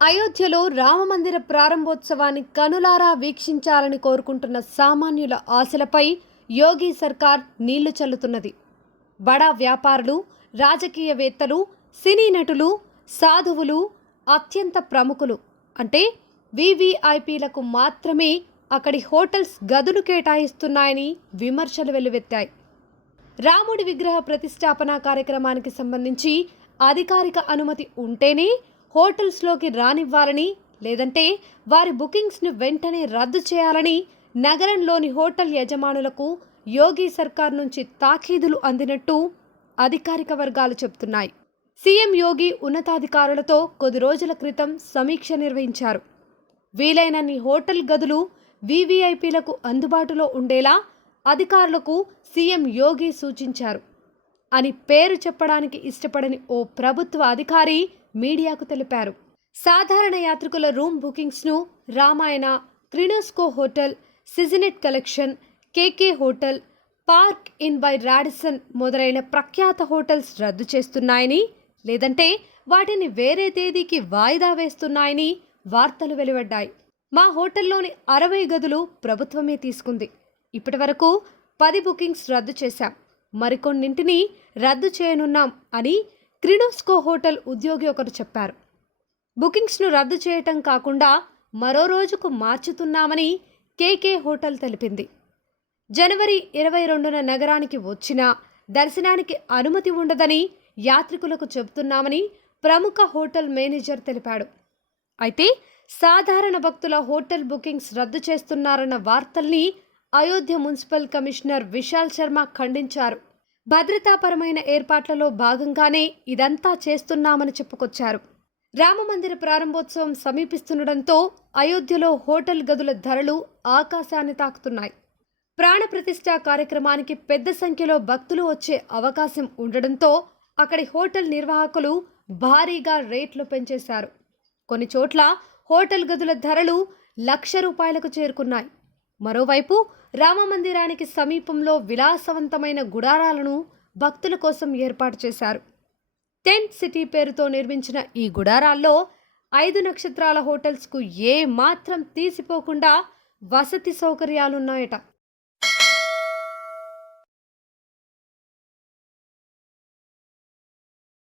అయోధ్యలో రామమందిర ప్రారంభోత్సవాన్ని కనులారా వీక్షించాలని కోరుకుంటున్న సామాన్యుల ఆశలపై యోగి సర్కార్ నీళ్లు చల్లుతున్నది. బడా వ్యాపారులు, రాజకీయవేత్తలు, సినీ నటులు, సాధువులు, అత్యంత ప్రముఖులు అంటే వీవీఐపీలకు మాత్రమే అక్కడి హోటల్స్ గదులు కేటాయిస్తున్నాయని విమర్శలు వెల్లువెత్తాయి. రాముడి విగ్రహ ప్రతిష్టాపన కార్యక్రమానికి సంబంధించి అధికారిక అనుమతి ఉంటేనే హోటల్స్లోకి రానివ్వాలని, లేదంటే వారి బుకింగ్స్ను వెంటనే రద్దు చేయాలని నగరంలోని హోటల్ యజమానులకు యోగి సర్కార్ నుంచి తాకీదులు అందినట్టు అధికారిక వర్గాలు చెబుతున్నాయి. సీఎం యోగి ఉన్నతాధికారులతో కొద్ది రోజుల క్రితం సమీక్ష నిర్వహించారు. వీలైనన్ని హోటల్ గదులు వీవీఐపీలకు అందుబాటులో ఉండేలా అధికారులకు సీఎం యోగి సూచించారు అని పేరు చెప్పడానికి ఇష్టపడని ఓ ప్రభుత్వ అధికారి మీడియాకు తెలిపారు. సాధారణ యాత్రికుల రూమ్ బుకింగ్స్ను రామాయణ, క్రినోస్కో హోటల్, సిజినెట్ collection, KK hotel, park in by Radisson మొదలైన ప్రఖ్యాత హోటల్స్ రద్దు చేస్తున్నాయని, లేదంటే వాటిని వేరే తేదీకి వాయిదా వేస్తున్నాయని వార్తలు వెలువడ్డాయి. మా హోటల్లోని 60 గదులు ప్రభుత్వమే తీసుకుంది. ఇప్పటి వరకు 10 బుకింగ్స్ రద్దు చేశాం, మరికొన్నింటిని రద్దు చేయనున్నాం అని క్రినోస్కో హోటల్ ఉద్యోగి ఒకరు చెప్పారు. బుకింగ్స్ను రద్దు చేయటం కాకుండా మరో రోజుకు మార్చుతున్నామని కేకే హోటల్ తెలిపింది. జనవరి 22న నగరానికి వచ్చినా దర్శనానికి అనుమతి ఉండదని యాత్రికులకు చెబుతున్నామని ప్రముఖ హోటల్ మేనేజర్ తెలిపాడు. అయితే సాధారణ భక్తుల హోటల్ బుకింగ్స్ రద్దు చేస్తున్నారన్న వార్తల్ని అయోధ్య మున్సిపల్ కమిషనర్ విశాల్ శర్మ ఖండించారు. భద్రతాపరమైన ఏర్పాట్లలో భాగంగానే ఇదంతా చేస్తున్నామని చెప్పుకొచ్చారు. రామమందిర ప్రారంభోత్సవం సమీపిస్తుండటంతో అయోధ్యలో హోటల్ గదుల ధరలు ఆకాశాన్ని తాకుతున్నాయి. ప్రాణప్రతిష్ఠ కార్యక్రమానికి పెద్ద సంఖ్యలో భక్తులు వచ్చే అవకాశం ఉండడంతో అక్కడి హోటల్ నిర్వాహకులు భారీగా రేట్లు పెంచేశారు. కొన్ని చోట్ల హోటల్ గదుల ధరలు ₹1,00,000కు చేరుకున్నాయి. మరోవైపు రామమందిరానికి సమీపంలో విలాసవంతమైన గుడారాలను భక్తుల కోసం ఏర్పాటు చేశారు. టెంట్ సిటీ పేరుతో నిర్మించిన ఈ గుడారాల్లో 5 నక్షత్రాల హోటల్స్కు ఏ మాత్రం తీసిపోకుండా వసతి సౌకర్యాలున్నాయట.